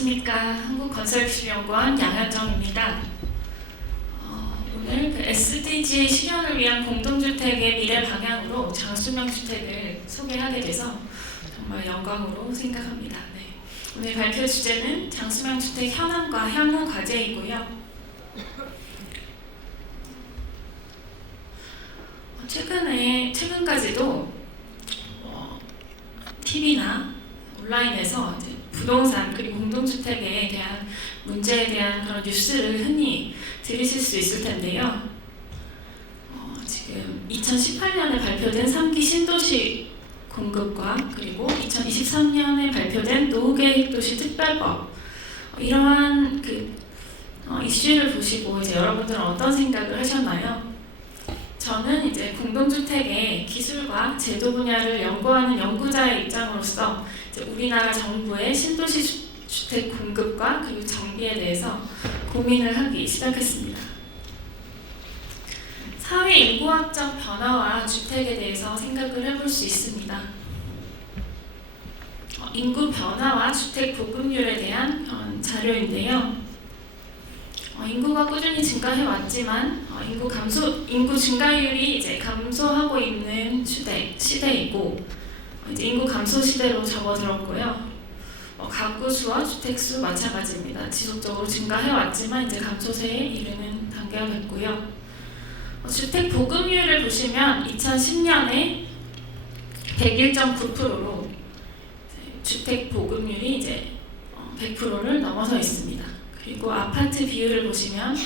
안녕하십니까. 한국건설기술연구원 양현정입니다. 오늘 SDG 실현을 위한 공동주택의 미래 방향으로 장수명 주택을 소개하게 돼서 정말 영광으로 생각합니다. 네. 오늘 발표 주제는 장수명 주택 현황과 향후 과제이고요. 최근까지도 TV나 온라인에서 이제 부동산 그리고 공동주택에 대한 문제에 대한 그런 뉴스를 흔히 들으실 수 있을 텐데요. 지금 2018년에 발표된 3기 신도시 공급과 그리고 2023년에 발표된 노후계획도시 특별법, 이러한 이슈를 보시고 이제 여러분들은 어떤 생각을 하셨나요? 저는 이제 공동주택의 기술과 제도 분야를 연구하는 연구자의 입장으로서 이제 우리나라 정부의 신도시 주택 공급과 그리고 정비에 대해서 고민을 하기 시작했습니다. 사회 인구학적 변화와 주택에 대해서 생각을 해볼 수 있습니다. 인구 변화와 주택 보급률에 대한 자료인데요. 인구가 꾸준히 증가해 왔지만 인구 증가율이 이제 감소하고 있는 시대이고 이제 인구 감소 시대로 접어들었고요. 가구 수와 주택 수 마찬가지입니다. 지속적으로 증가해 왔지만 이제 감소세에 이르는 단계가 됐고요. 주택 보급률을 보시면 2010년에 101.9%로 주택 보급률이 이제 100%를 넘어서 있습니다. 그리고 아파트 비율을 보시면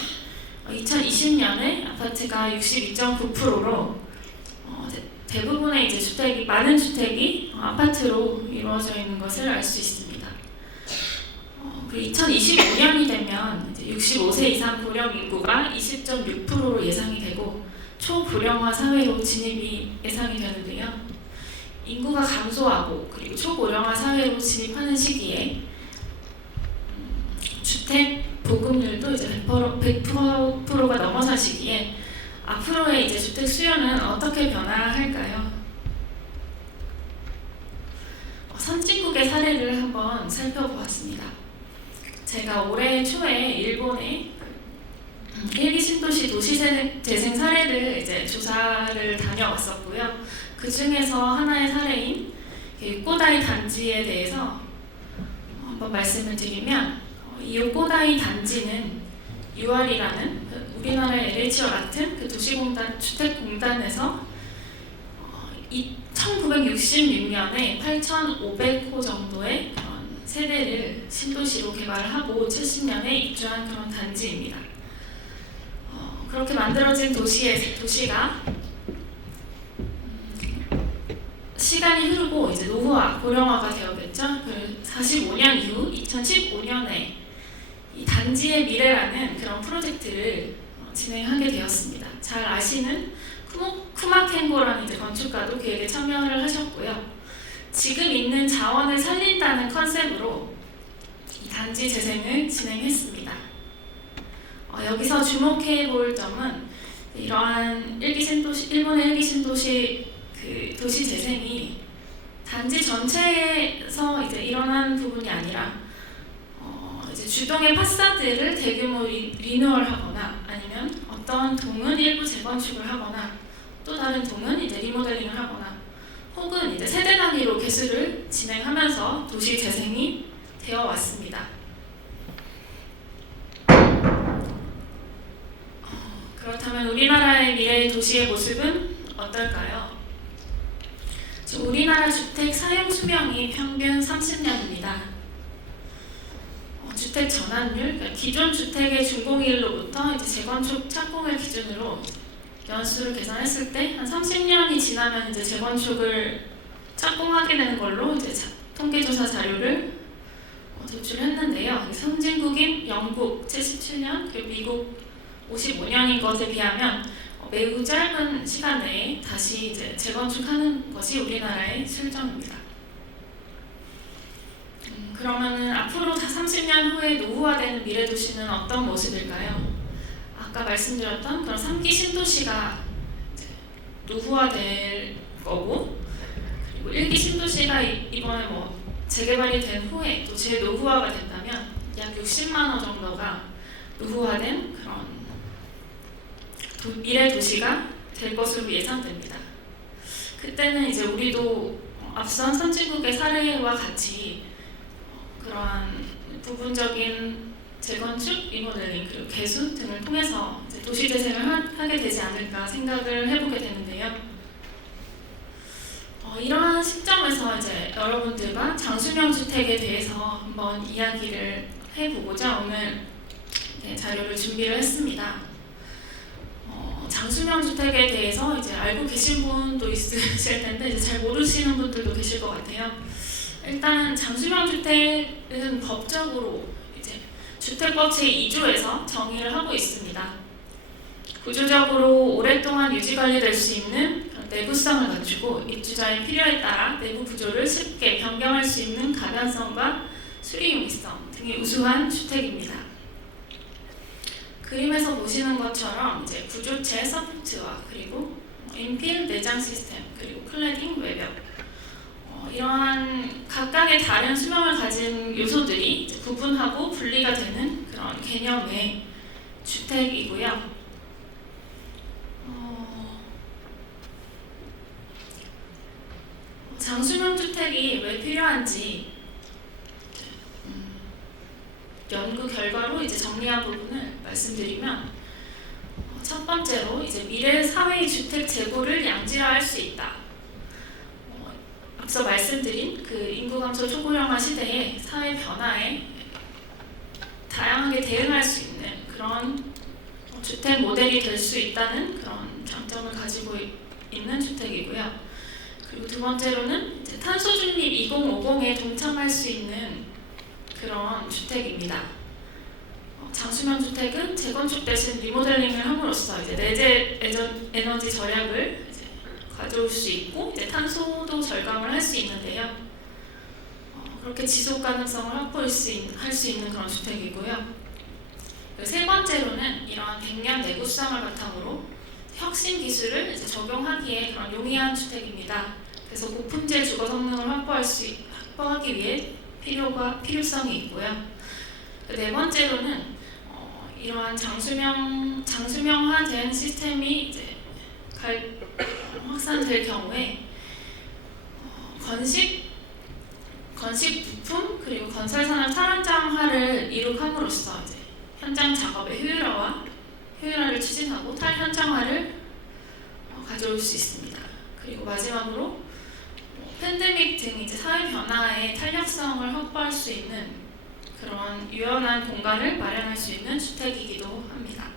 2020년에 아파트가 62.9%로 대부분의 이제 많은 주택이 아파트로 이루어져 있는 것을 알 수 있습니다. 그리고 2025년이 되면 이제 65세 이상 고령 인구가 20.6%로 예상이 되고 초고령화 사회로 진입이 예상이 되는데요. 인구가 감소하고 그리고 초고령화 사회로 진입하는 시기에 주택 보급률도 이제 100%가 넘어선 시기에 앞으로의 이제 주택 수요는 어떻게 변화할까요? 선진국의 사례를 한번 살펴보았습니다. 제가 올해 초에 일본의 1기 신도시 도시재생 사례를 이제 조사를 다녀왔었고요. 그 중에서 하나의 사례인 요코다이 단지에 대해서 한번 말씀을 드리면, 이 요코다이 단지는 UR이라는 우리나라의 LH와 같은 그 도시공단 주택공단에서 1966년에 8,500호 정도의 그런 세대를 신도시로 개발하고 70년에 입주한 그런 단지입니다. 그렇게 만들어진 도시가 시간이 흐르고 이제 노후화, 고령화가 되었겠죠. 45년 이후 2015년에 이 단지의 미래라는 그런 프로젝트를 진행하게 되었습니다. 잘 아시는 쿠마켄고라는 이제 건축가도 계획에 참여를 하셨고요. 지금 있는 자원을 살린다는 컨셉으로 이 단지 재생을 진행했습니다. 여기서 주목해 볼 점은 이러한 일본의 1기 신도시 도시 재생이 단지 전체에서 이제 일어난 부분이 아니라 이제 주동의 파사드를 대규모 리뉴얼하거나 아니면 어떤 동은 일부 재건축을 하거나 또 다른 동은 이제 리모델링을 하거나 혹은 이제 세대 단위로 개수를 진행하면서 도시 재생이 되어 왔습니다. 그렇다면 우리나라의 미래의 도시의 모습은 어떨까요? 우리나라 주택 사용 수명이 평균 30년입니다. 주택 전환율, 그러니까 기존 주택의 준공일로부터 이제 재건축 착공을 기준으로 연수를 계산했을 때 한 30년이 지나면 이제 재건축을 착공하게 되는 걸로 이제 통계조사 자료를 제출했는데요. 선진국인 영국 77년 그리고 미국 55년인 것에 비하면 매우 짧은 시간 내에 다시 이제 재건축하는 것이 우리나라의 실정입니다. 그러면은 앞으로 30년 후에 노후화되는 미래 도시는 어떤 모습일까요? 아까 말씀드렸던 그런 3기 신도시가 노후화될 거고, 그리고 1기 신도시가 이번에 재개발이 된 후에 또 재노후화가 된다면 약 60만 호 정도가 노후화된 그런 미래 도시가 될 것으로 예상됩니다. 그때는 이제 우리도 앞선 선진국의 사례와 같이 그러한 부분적인 재건축, 리모델링, 그리고 개수 등을 통해서 이제 도시 재생을 하게 되지 않을까 생각을 해보게 되는데요. 이러한 시점에서 이제 여러분들과 장수명 주택에 대해서 한번 이야기를 해보고자 오늘 자료를 준비를 했습니다. 장수명 주택에 대해서 이제 알고 계신 분도 있으실 텐데 이제 잘 모르시는 분들도 계실 것 같아요. 일단 장수명 주택은 법적으로 이제 주택법 제2조에서 정의를 하고 있습니다. 구조적으로 오랫동안 유지 관리될 수 있는 내구성을 갖추고 입주자의 필요에 따라 내부 구조를 쉽게 변경할 수 있는 가변성과 수리용이성 등이 우수한 주택입니다. 그림에서 보시는 것처럼 이제 구조체 서포트와 그리고 인필 내장 시스템 그리고 클래딩 외벽 이러한 각각의 다른 수명을 가진 요소들이 이제 구분하고 분리가 되는 그런 개념의 주택이고요. 장수명 주택이 왜 필요한지 연구 결과로 이제 정리한 부분을 말씀드리면 첫 번째로 이제 미래 사회의 주택 재고를 양질화할 수 있다. 앞서 말씀드린 그 인구 감소 초고령화 시대의 사회 변화에 다양하게 대응할 수 있는 그런 주택 모델이 될 수 있다는 그런 장점을 가지고 있는 주택이고요. 그리고 두 번째로는 이제 탄소 중립 2050에 동참할 수 있는 그런 주택입니다. 장수명 주택은 재건축 대신 리모델링을 함으로써 이제 내재 에너지 절약을 이제 가져올 수 있고 이제 탄소도 절감을 할 수 있는데요. 그렇게 지속 가능성을 확보할 수 있는 그런 주택이고요. 세 번째로는 이러한 100년 내구성을 바탕으로 혁신 기술을 이제 적용하기에 그런 용이한 주택입니다. 그래서 고품질 주거 성능을 확보하기 위해 필요성이 있고요. 네 번째로는 이러한 장수명화 대응 시스템이 이제 확산될 경우에 건식 부품 그리고 건설 산업 탈현장화를 이룩함으로써 이제 현장 작업의 효율화를 추진하고 탈현장화를 가져올 수 있습니다. 그리고 마지막으로 팬데믹 등 이제 사회 변화의 탄력성을 확보할 수 있는 그런 유연한 공간을 마련할 수 있는 주택이기도 합니다.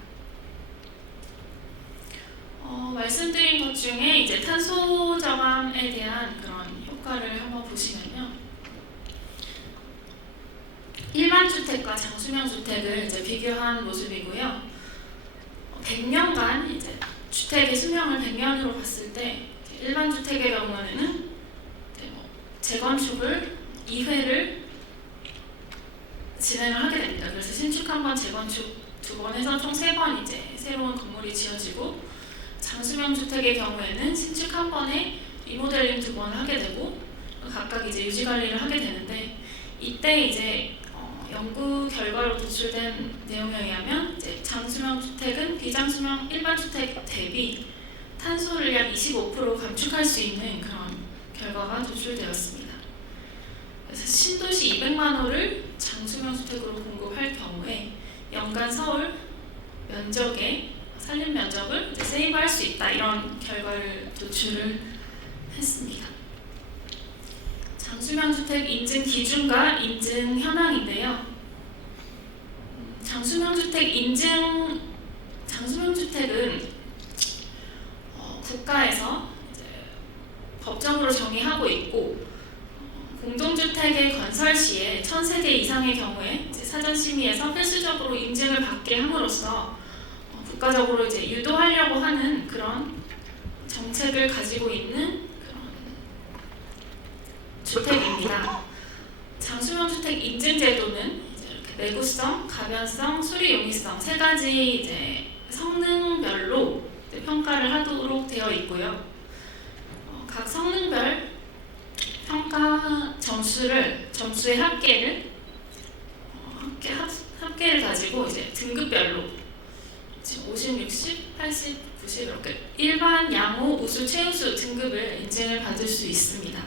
말씀드린 것 중에 이제 탄소 저감에 대한 그런 효과를 한번 보시면요. 일반 주택과 장수명 주택을 이제 비교한 모습이고요. 100년간 이제 주택의 수명을 100년으로 봤을 때 일반 주택의 경우에는 재건축을 2회를 진행을 하게 됩니다. 그래서 신축 한 번, 재건축 2번 해서 총 3번 이제 새로운 건물이 지어지고 장수명 주택의 경우에는 신축 한 번에 리모델링 2번을 하게 되고 각각 이제 유지 관리를 하게 되는데 이때 이제 연구 결과로 도출된 내용에 의하면 이제 장수명 주택은 비장수명 일반 주택 대비 탄소를 약 25% 감축할 수 있는 그런 결과가 도출되었습니다. 그래서 신도시 200만 호를 장수명 주택으로 공급할 경우에 연간 서울 면적의 산림 면적을 이제 세이브할 수 있다 이런 결과를 도출을 했습니다. 장수명 주택 인증 기준과 인증 현황인데요. 장수명 주택은 국가에서 이제 법적으로 정의하고 있고 공동주택의 건설 시에 1000세대 이상의 경우에 이제 사전 심의에서 필수적으로 인증을 받게 함으로써 국가적으로 이제 유도하려고 하는 그런 정책을 가지고 있는 그런 주택입니다. 장수명 주택 인증 제도는 이제 이렇게 내구성, 가변성, 수리 용이성 세 가지 이제 성능별로 이제 평가를 하도록 되어 있고요. 각 성능별 평가 점수의 합계를 합계를 가지고 이제 등급별로 지금 50, 60, 80, 90 이렇게 일반, 양호, 우수, 최우수 등급을 인증을 받을 수 있습니다.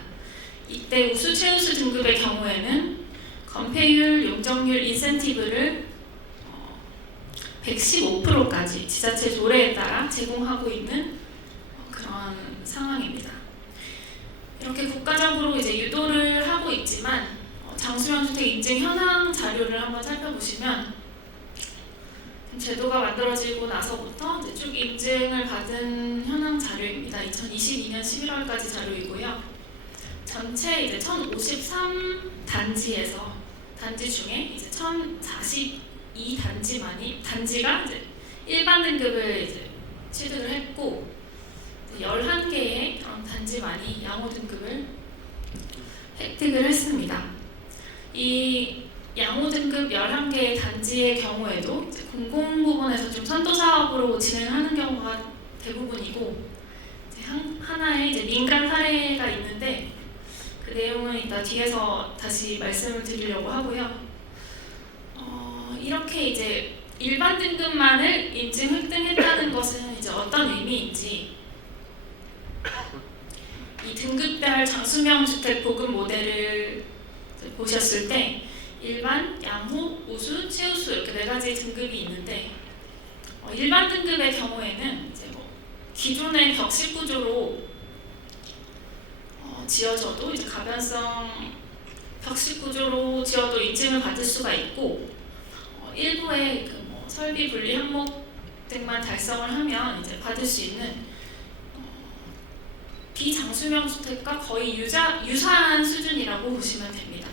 이때 우수, 최우수 등급의 경우에는 건폐율, 용적률, 인센티브를 115%까지 지자체 조례에 따라 제공하고 있는 그런 상황입니다. 이렇게 국가적으로 이제 유도를 하고 있지만 장수명 주택 인증 현황 자료를 한번 살펴보시면 제도가 만들어지고 나서부터 이제 쭉 인증을 받은 현황 자료입니다. 2022년 11월까지 자료이고요. 전체 이제 1053단지에서 단지 중에 이제 1042단지만이 단지가 이제 일반 등급을 이제 취득을 했고 11개의 그런 단지만이 양호 등급을 획득을 했습니다. 이 양호 등급 11개의 단지의 경우에도 이제 공공 부분에서 좀 선도 사업으로 진행하는 경우가 대부분이고 이제 하나의 이제 민간 사례가 있는데 그 내용은 이따 뒤에서 다시 말씀을 드리려고 하고요. 이렇게 이제 일반 등급만을 인증 획득했다는 것은 이제 어떤 의미인지 이 등급별 장수명 주택 보급 모델을 보셨을 때 일반, 양호, 우수, 최우수 이렇게 4가지 등급이 있는데 일반 등급의 경우에는 이제 기존의 벽식 구조로 지어져도 이제 가변성 벽식 구조로 지어도 인증을 받을 수가 있고 일부의 그 설비 분리 항목 등만 달성을 하면 이제 받을 수 있는 비장수명 주택과 거의 유사한 수준이라고 보시면 됩니다.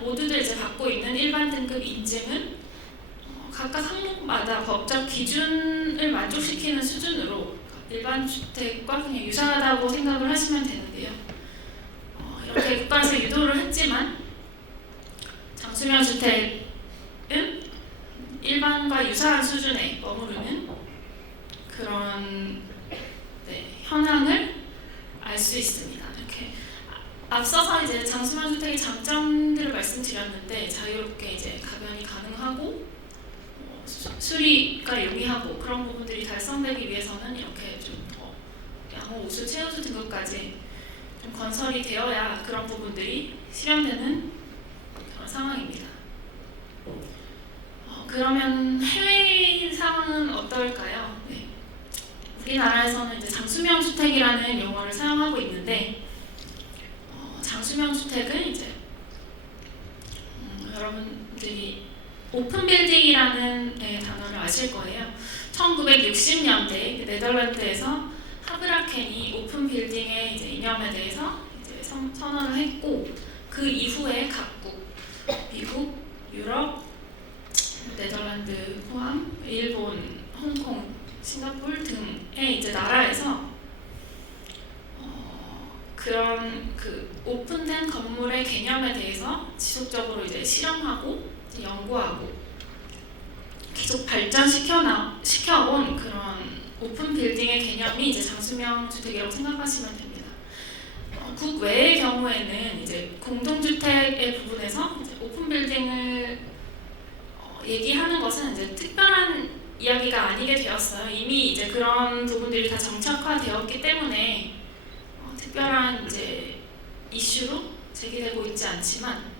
모두들 이제 받고 있는 일반 등급 인증은 각각 항목마다 법적 기준을 만족시키는 수준으로 일반 주택과 그냥 유사하다고 생각을 하시면 되는데요. 이렇게 국가에서 유도를 했지만 장수명 주택은 일반과 유사한 수준에 머무르는 그런 현황을 알 수 있습니다. 이렇게 앞서서 이제 장수명 주택의 장점들을 말씀드렸는데 자유롭게 이제 가변이 가능하고 수리가 용이하고 그런 부분들이 달성되기 위해서는 이렇게 좀 양호, 우수, 최우수 등급까지 좀 건설이 되어야 그런 부분들이 실현되는 그런 상황입니다. 그러면 해외 상황은 어떨까요? 네. 우리나라에서는 이제 장수명 주택이라는 용어를 사용하고 있는데 장수명 주택은 이제 여러분들이 오픈 빌딩이라는 단어를 아실 거예요. 1960년대 네덜란드에서 하브라켄이 오픈 빌딩의 이제 이념에 대해서 이제 선언을 했고 그 이후에 각국 미국, 유럽, 네덜란드 포함, 일본, 홍콩, 싱가포르 등의 이제 나라에서 그런 그 오픈된 건물의 개념에 대해서 지속적으로 이제 실험하고 이제 연구하고 계속 발전시켜온 그런 오픈 빌딩의 개념이 이제 장수명 주택이라고 생각하시면 됩니다. 국외의 경우에는 이제 공동주택의 부분에서 이제 오픈 빌딩을 얘기하는 것은 이제 특별한 이야기가 아니게 되었어요. 이미 이제 그런 부분들이 다 정착화되었기 때문에 특별한 이제 이슈로 제기되고 있지 않지만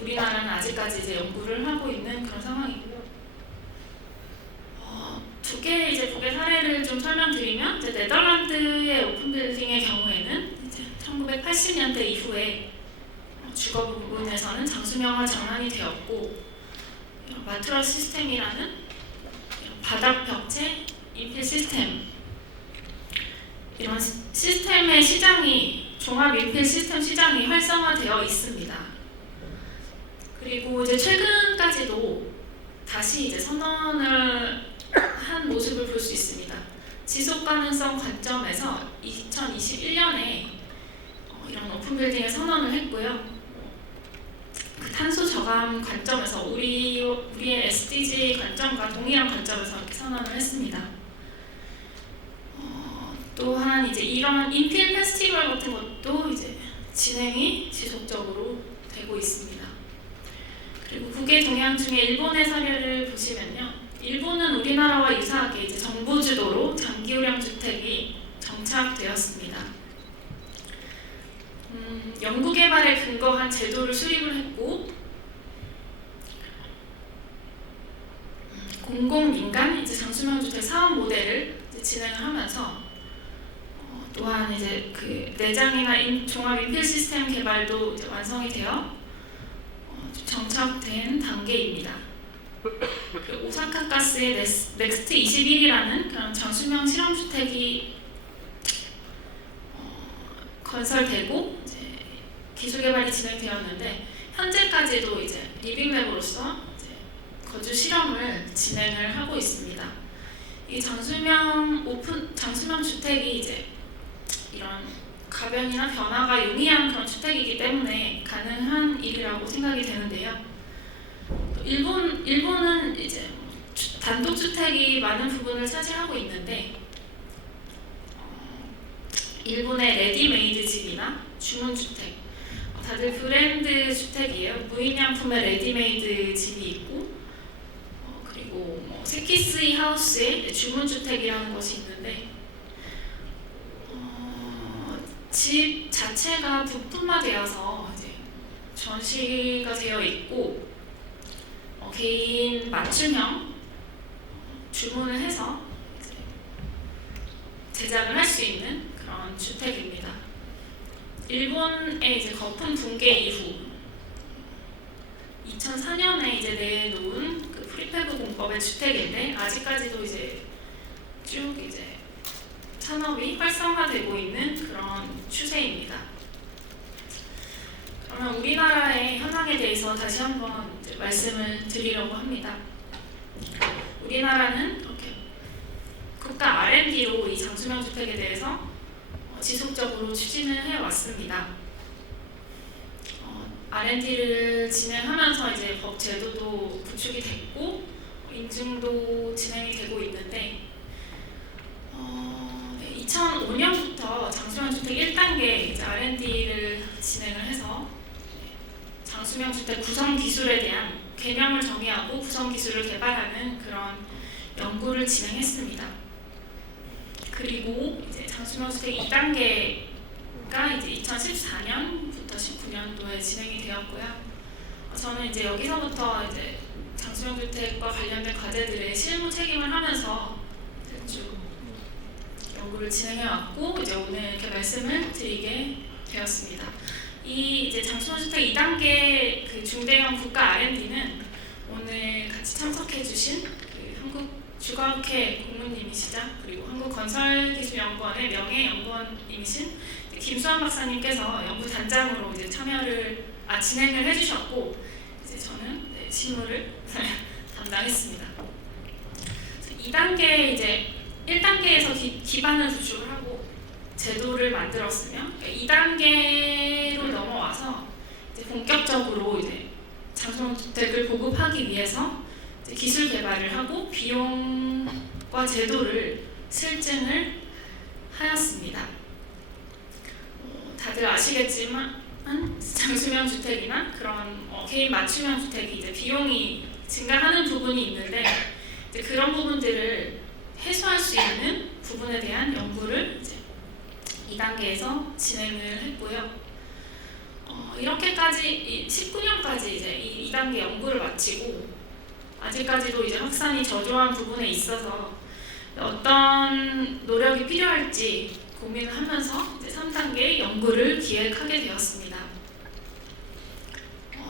우리나라는 아직까지 이제 연구를 하고 있는 그런 상황이고요. 두 개의 이제 국외 사례를 좀 설명드리면 이제 네덜란드의 오픈 빌딩의 경우에는 이제 1980년대 이후에 주거 부분에서는 장수명화 전환이 되었고 마트럴 시스템이라는 바닥 벽체 인필 시스템 이런 시스템의 시장이 종합 인필 시스템 시장이 활성화되어 있습니다. 그리고 이제 최근까지도 다시 이제 선언을 한 모습을 볼 수 있습니다. 지속 가능성 관점에서 2021년에 이런 오픈 빌딩의 선언을 했고요. 그 탄소 저감 관점에서 우리의 SDG 관점과 동일한 관점에서 이렇게 선언을 했습니다. 또한 이제 이런 인필 페스티벌 같은 것도 이제 진행이 지속적으로 되고 있습니다. 그리고 국외 동향 중에 일본의 사례를 보시면요, 일본은 우리나라와 유사하게 이제 정부 주도로 장기후령 주택이 정착되었습니다. 연구 개발에 근거한 제도를 수립을 했고, 공공 민간 이제 장수명 주택 사업 모델을 이제 진행을 하면서 또한 이제 그 내장이나 종합 인필 시스템 개발도 이제 완성이 되어 정착된 단계입니다. 그 오사카 가스의 넥스트 21이라는 그런 장수명 실험 주택이 건설되고 이제 기술 개발이 진행되었는데, 현재까지도 이제 리빙랩으로서 이제 거주 실험을 진행을 하고 있습니다. 이 장수명 주택이 이제 이런 가변이나 변화가 용이한 그런 주택이기 때문에 가능한 일이라고 생각이 되는데요. 일본은 이제 단독 주택이 많은 부분을 차지하고 있는데, 일본의 레디메이드 집이나 주문 주택, 다들 브랜드 주택이에요. 무인양품의 레디메이드 집이 있고, 그리고 세키스이 하우스의 주문 주택이라는 것이 있는데, 집 자체가 부품화되어서 이제 전시가 되어 있고, 개인 맞춤형 주문을 해서 이제 제작을 할 수 있는 그런 주택입니다. 일본의 이제 거품 붕괴 이후 2004년에 이제 내놓은 그 프리패브 공법의 주택인데, 아직까지도 이제 쭉 이제 산업이 활성화되고 있는 그런 추세입니다. 그러면 우리나라의 현황에 대해서 다시 한번 이제 말씀을 드리려고 합니다. 우리나라는 이렇게 국가 R&D로 이 장수명 주택에 대해서 지속적으로 추진을 해왔습니다. R&D를 진행하면서 이제 법 제도도 구축이 됐고 인증도 진행이 되고 있는데, 2005년부터 장수명 주택 1단계 이제 R&D를 진행을 해서 장수명 주택 구성 기술에 대한 개념을 정의하고 구성 기술을 개발하는 그런 연구를 진행했습니다. 그리고 이제 장수명 주택 2단계가 이제 2014년부터 19년도에 진행이 되었고요. 저는 이제 여기서부터 이제 장수명 주택과 관련된 과제들의 실무 책임을 하면서 쭉 연구를 진행해왔고, 이제 오늘 이렇게 말씀을 드리게 되었습니다. 이 이제 장수명 주택 2단계 그 중대형 국가 R&D는 오늘 같이 참석해주신 그 한국주거학회 고문님이시자, 그리고 한국건설기술연구원의 명예연구원님이신 김수환 박사님께서 연구단장으로 이제 진행을 해주셨고, 이제 저는 실무를 담당했습니다. 2단계 이제 1단계에서 기반을 구축을 하고 제도를 만들었으면 2단계로 넘어와서 이제 본격적으로 이제 장수명 주택을 보급하기 위해서 이제 기술 개발을 하고 비용과 제도를 실증을 하였습니다. 다들 아시겠지만 장수명 주택이나 그런 개인 맞춤형 주택이 이제 비용이 증가하는 부분이 있는데, 이제 그런 부분들을 해소할 수 있는 부분에 대한 연구를 이제 2단계에서 진행을 했고요. 이렇게까지 19년까지 이제 이 2단계 연구를 마치고, 아직까지도 이제 확산이 저조한 부분에 있어서 어떤 노력이 필요할지 고민을 하면서 이제 3단계 연구를 기획하게 되었습니다.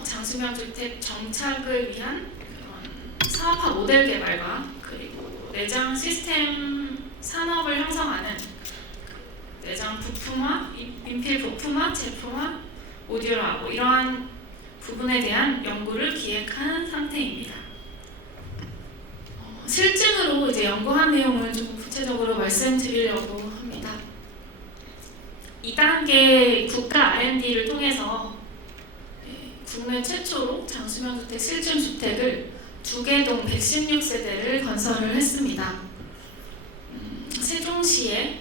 장수명 주택 정착을 위한 그런 사업화 모델 개발과 그리고 내장 시스템 산업을 형성하는 내장 부품화, 인필 부품화, 제품화, 모듈화 이러한 부분에 대한 연구를 기획한 상태입니다. 실증으로 이제 연구한 내용을 조금 구체적으로 말씀드리려고 합니다. 2단계 국가 R&D를 통해서 국내 최초로 장수명 주택 실증 주택을 2개동 116세대를 건설을 했습니다. 세종시에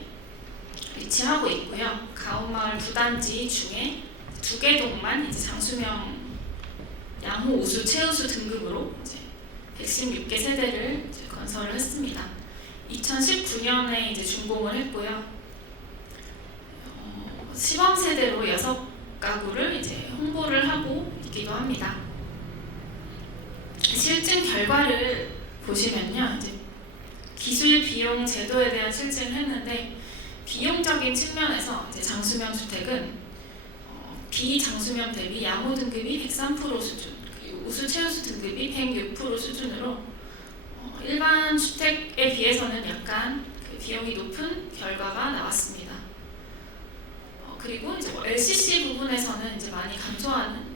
위치하고 있고요. 가온마을 9단지 중에 2개동만 이제 장수명 양호, 우수, 최우수 등급으로 이제 116개 세대를 이제 건설을 했습니다. 2019년에 이제 준공을 했고요. 시범 세대로 6가구를 이제 홍보를 하고 있기도 합니다. 실증 결과를 보시면요, 이제 기술 비용 제도에 대한 실증을 했는데 비용적인 측면에서 이제 장수명 주택은 비장수명 대비 양호 등급이 103% 수준, 그리고 우수 최우수 등급이 106% 수준으로 일반 주택에 비해서는 약간 그 비용이 높은 결과가 나왔습니다. 그리고 이제 LCC 부분에서는 이제 많이 감소하는,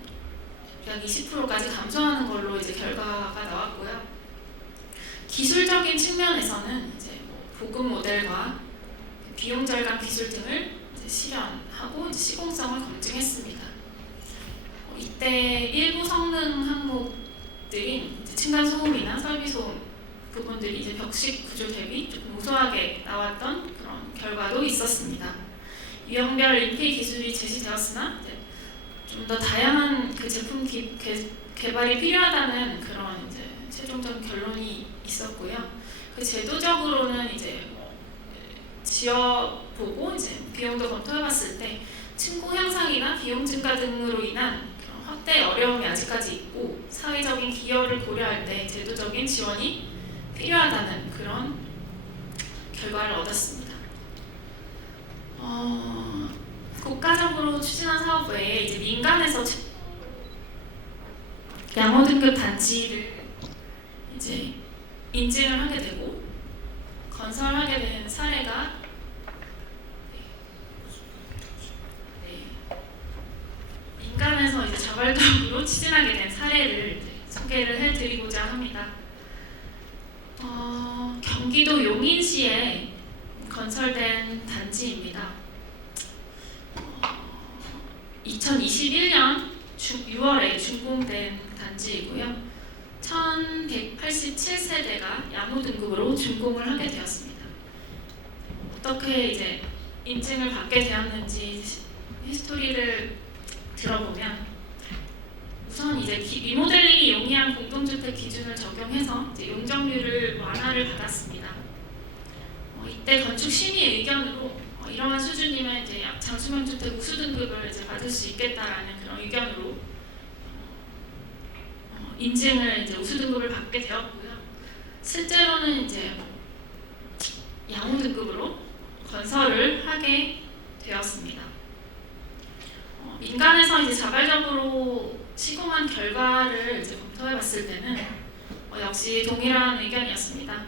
약 20%까지 감소하는 걸로 이제 결과가 나왔고요. 기술적인 측면에서는 이제 보급 모델과 비용 절감 기술 등을 이제 실현하고 이제 시공성을 검증했습니다. 이때 일부 성능 항목들인 이제 층간 소음이나 설비 소음 부분들이 이제 벽식 구조 대비 조금 우수하게 나왔던 그런 결과도 있었습니다. 유형별 인피 기술이 제시되었으나 좀 더 다양한 그 제품 개발이 필요하다는 그런 이제 최종적 결론이 있었고요. 그 제도적으로는 이제 지어보고 이제 비용도 검토해봤을 때 층고 향상이나 비용 증가 등으로 인한 그런 확대 어려움이 아직까지 있고 사회적인 기여를 고려할 때 제도적인 지원이 필요하다는 그런 결과를 얻었습니다. 국가적으로 추진한 사업 외에 이제 민간에서 양호 등급 단지를 이제 인증을 하게 되고 건설하게 된 사례가 민간에서 이제 자발적으로 추진하게 된 사례를 소개를 해드리고자 합니다. 경기도 용인시에 건설된 단지입니다. 2021년 6월에 준공된 단지이고요. 1187세대가 양호 등급으로 준공을 하게 되었습니다. 어떻게 이제 인증을 받게 되었는지 히스토리를 들어보면 우선 이제 리모델링이 용이한 공동주택 기준을 적용해서 이제 용적률을 완화를 받았습니다. 이때 건축 심의 의견으로 이러한 수준이면 이제 장수명 주택 우수 등급을 이제 받을 수 있겠다라는 그런 의견으로 인증을 이제 우수 등급을 받게 되었고요. 실제로는 이제 양호 등급으로 건설을 하게 되었습니다. 민간에서 이제 자발적으로 시공한 결과를 이제 검토해봤을 때는 역시 동일한 의견이었습니다.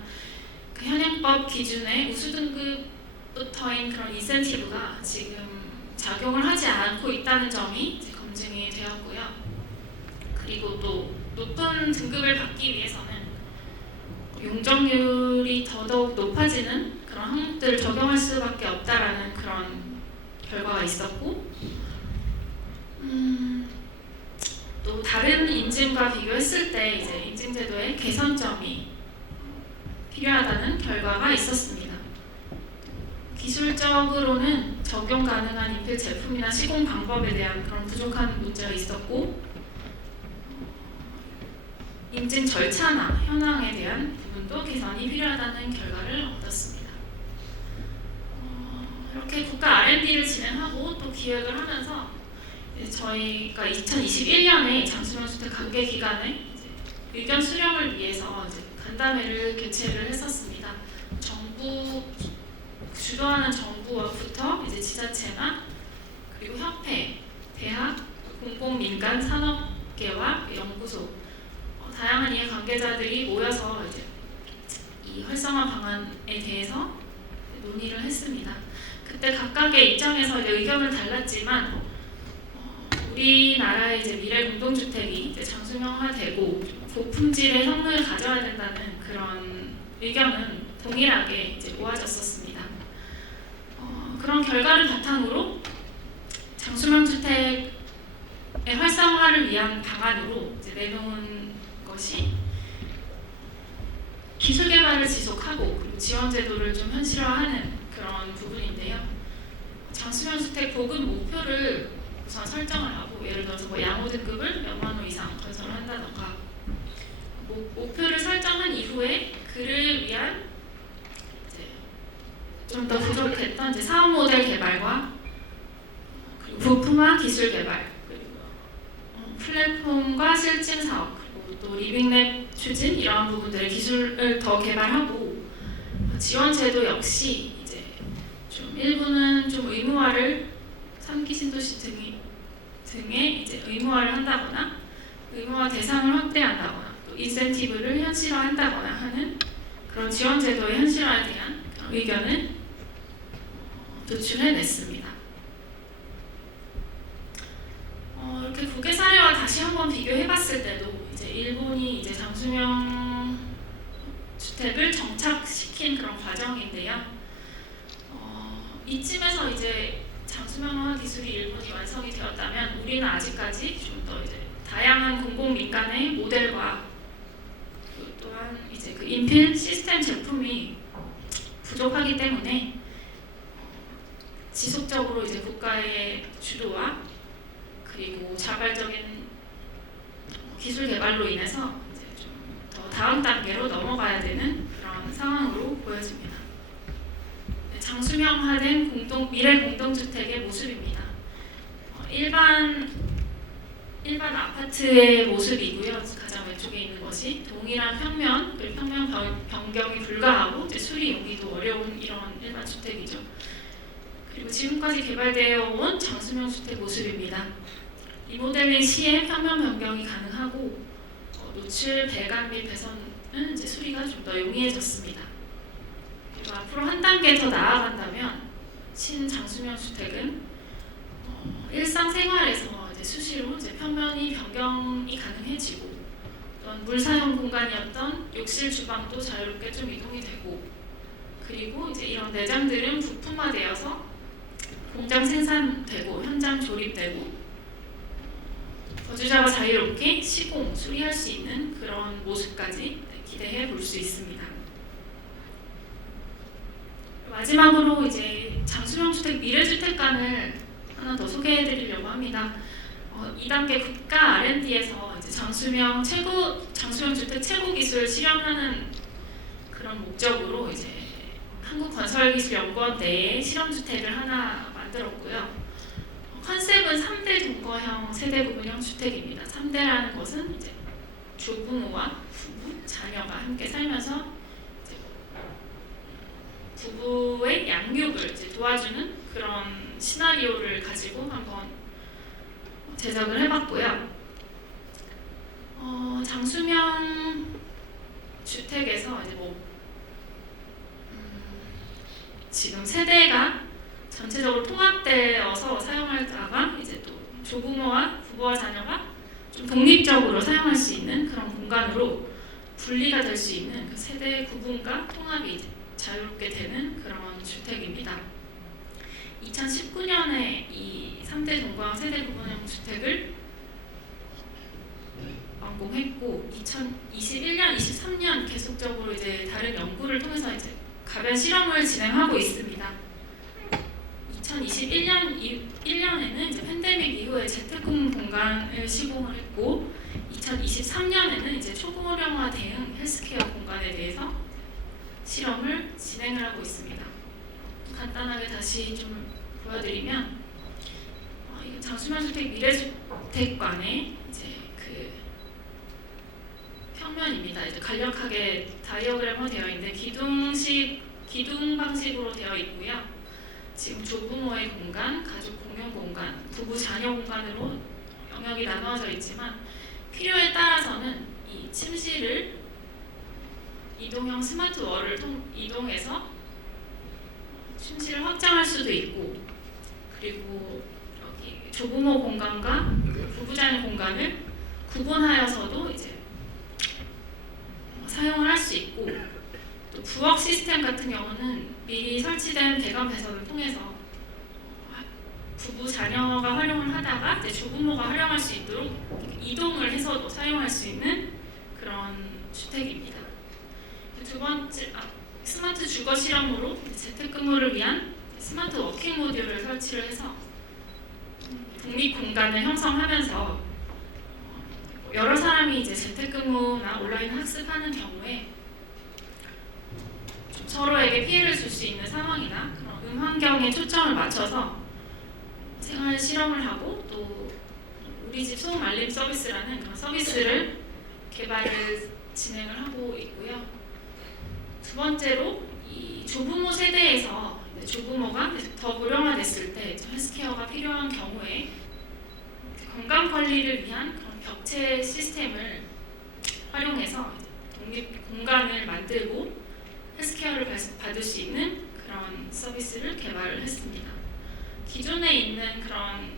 그 현행법 기준의 우수 등급부터인 그런 인센티브가 지금 작용을 하지 않고 있다는 점이 이제 검증이 되었고요. 그리고 또 높은 등급을 받기 위해서는 용적률이 더더욱 높아지는 그런 항목들을 적용할 수밖에 없다라는 그런 결과가 있었고, 또 다른 인증과 비교했을 때 이제 인증제도의 개선점이 필요하다는 결과가 있었습니다. 기술적으로는 적용 가능한 인필 제품이나 시공 방법에 대한 그런 부족한 문제가 있었고, 인증 절차나 현황에 대한 부분도 개선이 필요하다는 결과를 얻었습니다. 이렇게 국가 R&D를 진행하고 또 기획을 하면서 저희가 2021년에 장수명 주택 관계 기관에 의견 수렴을 위해서 이제 간담회를 개최를 했었습니다. 정부 주도하는 정부부터 이제 지자체나 그리고 협회, 대학, 공공민간 산업계와 연구소, 다양한 이해 관계자들이 모여서 이제 이 활성화 방안에 대해서 논의를 했습니다. 그때 각각의 입장에서 이제 의견은 달랐지만 우리나라의 이제 미래 공동주택이 이제 장수명화되고 고품질의 성능을 가져야 된다는 그런 의견은 동일하게 이제 모아졌었습니다. 그런 결과를 바탕으로 장수명 주택의 활성화를 위한 방안으로 이제 내놓은 것이 기술 개발을 지속하고 그리고 지원 제도를 좀 현실화하는 그런 부분인데요. 장수명 주택 보급 목표를 우선 우선 설정을 하고, 예를 들어서 뭐 양호 등급을 몇만 호 이상 건설을 한다던가, 목표를 설정한 이후에 그를 위한 좀 더 부족했던 이제 사업 모델 개발과 그리고 부품화 기술 개발, 그리고 플랫폼과 실증 사업, 그리고 또 리빙랩 추진, 이러한 부분들의 기술을 더 개발하고, 지원 제도 역시 이제 좀 일부는 좀 의무화를 3기 신도시 등에 이제 의무화를 한다거나, 의무화 대상을 확대한다거나, 또 인센티브를 현실화한다거나 하는 그런 지원 제도의 현실화에 대한 의견을 도출해냈습니다. 이렇게 국외 사례와 다시 한번 비교해봤을 때도 이제 일본이 이제 장수명 주택을 정착시킨 그런 과정인데요. 이쯤에서 이제 장수명화 기술이 일본이 완성이 되었다면 우리는 아직까지 좀 더 이제 다양한 공공 민간의 모델과 또한 이제 그 인필 시스템 제품이 부족하기 때문에 지속적으로 이제 국가의 주도와 그리고 자발적인 기술 개발로 인해서 이제 좀 더 다음 단계로 넘어가야 되는 그런 상황으로 보여집니다. 장수명화된 미래 공동주택의 모습입니다. 일반 아파트의 모습이고요. 가장 왼쪽에 있는 것이 동일한 평면, 그리고 평면 변경이 불가하고 이제 수리 용기도 어려운 이런 일반 주택이죠. 그리고 지금까지 개발되어 온 장수명 주택 모습입니다. 리모델링 시에 평면 변경이 가능하고 노출, 배관 및 배선은 이제 수리가 좀 더 용이해졌습니다. 그리고 앞으로 한 단계 더 나아간다면 신장수명 주택은 일상생활에서 이제 수시로 이제 평면이 변경이 가능해지고, 또한 물 사용 공간이었던 욕실, 주방도 자유롭게 좀 이동이 되고, 그리고 이제 이런 내장들은 부품화되어서 공장 생산되고 현장 조립되고 거주자가 자유롭게 시공, 수리할 수 있는 그런 모습까지 기대해 볼 수 있습니다. 마지막으로 이제 장수명 주택 미래주택관을 하나 더 소개해 드리려고 합니다. 2단계 국가 R&D에서 이제 장수명 주택 최고 기술 실현하는 그런 목적으로 이제 한국건설기술연구원 내에 실험주택을 하나 만들었고요. 컨셉은 3대 동거형 세대 구분형 주택입니다. 3대라는 것은 이제 조부모와 부부, 자녀가 함께 살면서 이제 부부의 양육을 이제 도와주는 그런 시나리오를 가지고 한번 제작을 해봤고요. 장수명 주택에서 이제 지금 세대가 전체적으로 통합되어서 사용하다가 이제 또 조부모와 부부와 자녀가 좀 독립적으로 사용할 수 있는 그런 공간으로 분리가 될 수 있는 그 세대 구분과 통합이 이제 자유롭게 되는 그런 주택입니다. 2019년에 이 3대 동거형 세대 구분형 주택을 완공했고 2021년, 23년 계속적으로 이제 다른 연구를 통해서 이제 가변 실험을 진행하고 있습니다. 2021년에는 이제 팬데믹 이후에 재택근 공간을 시공을 했고, 2023년에는 이제 초고령화 대응 헬스케어 공간에 대해서 실험을 진행을 하고 있습니다. 간단하게 다시 좀 보여드리면, 장수명 주택 미래주택관의 이제 그 평면입니다. 이제 간략하게 다이어그램으로 되어 있는데 기둥 방식으로 되어 있고요. 지금 조부모의 공간, 가족 공용 공간, 부부 자녀 공간으로 영역이 나누어져 있지만 필요에 따라서는 이 침실을 이동형 스마트 월을 이동해서 침실을 확장할 수도 있고, 그리고 여기 조부모 공간과 부부 자녀 공간을 구분하여서도 이제 사용을 할 수 있고, 또 부엌 시스템 같은 경우는 미리 설치된 배관 배선을 통해서 부부 자녀가 활용을 하다가 이제 조부모가 활용할 수 있도록 이동을 해서도 사용할 수 있는 그런 주택입니다. 두 번째, 스마트 주거 실험으로 재택근무를 위한 스마트 워킹 모듈을 설치를 해서 독립 공간을 형성하면서 여러 사람이 이제 재택근무나 온라인 학습하는 경우에 좀 서로에게 피해를 줄 수 있는 상황이나 그런 환경에 초점을 맞춰서 생활 실험을 하고 또 우리 집 소음 알림 서비스라는 그런 서비스를 개발을 진행을 하고 있고요. 두 번째로 이 조부모 세대에서 조부모가 더 고령화됐을 때 헬스케어가 필요한 경우에 건강 관리를 위한 그런 벽체 시스템을 활용해서 독립 공간을 만들고 헬스케어를 받을 수 있는 그런 서비스를 개발을 했습니다. 기존에 있는 그런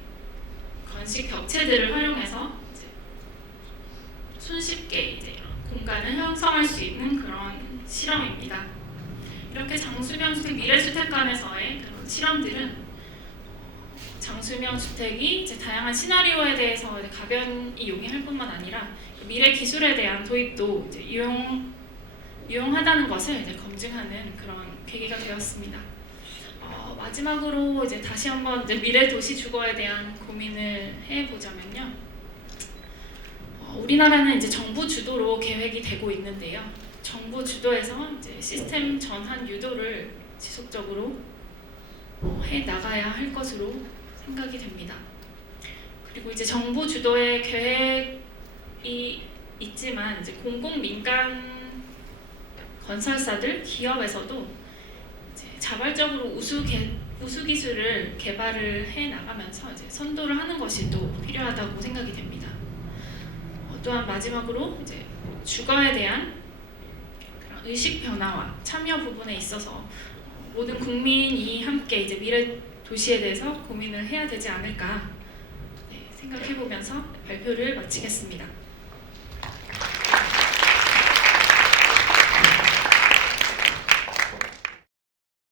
건식 벽체들을 활용해서 이제 손쉽게 이제 공간을 형성할 수 있는 그런 실험입니다. 이렇게 장수명 주택, 미래주택관에서의 그런 실험들은 장수명 주택이 이제 다양한 시나리오에 대해서 이제 가변이 용이할 뿐만 아니라 미래 기술에 대한 도입도 이제 유용하다는 것을 이제 검증하는 그런 계기가 되었습니다. 마지막으로 이제 다시 한번 이제 미래 도시 주거에 대한 고민을 해보자면요. 우리나라는 이제 정부 주도로 계획이 되고 있는데요. 정부 주도에서 이제 시스템 전환 유도를 지속적으로 해 나가야 할 것으로 생각이 됩니다. 그리고 이제 정부 주도의 계획이 있지만 이제 공공 민간 건설사들, 기업에서도 이제 자발적으로 우수 기술을 개발을 해 나가면서 이제 선도를 하는 것이 또 필요하다고 생각이 됩니다. 또한 마지막으로 이제 주거에 대한 그런 의식 변화와 참여 부분에 있어서 모든 국민이 함께 이제 미래 도시에 대해서 고민을 해야 되지 않을까 생각해 보면서 발표를 마치겠습니다.